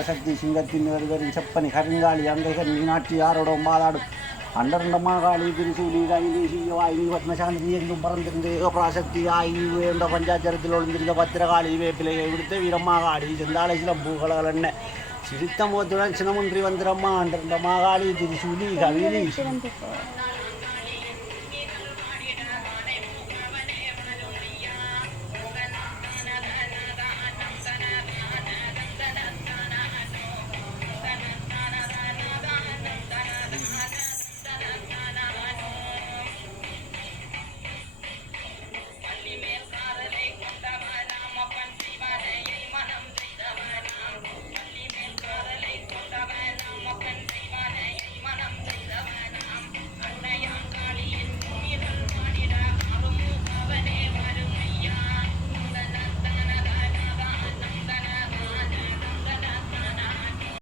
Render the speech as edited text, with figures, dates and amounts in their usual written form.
சந்திர சக்தி சிங்கத்தின் வருவரின் செப்பனி கருங்காலி அங்கைகள் மீனாட்சி யாரோட மாதாடும் அண்டர்ண்டமா காளி திருசூலி கைலீசி வாயு பத்மசாந்தி எங்கும் பறந்திருந்த ஏகப்ராசக்தி ஆயு என்ற பஞ்சாச்சரத்தில் ஒளிந்திருந்த பத்திரகாளி வேப்பிலையை விடுத்த வீரம்மா காளி செந்தாலை சிலம்பூகலகள் என்ன சிரித்த முகத்துடன் சினமுன்றி வந்திரம்மா அண்டர்ண்டமா காளி திருசூலி கவிலி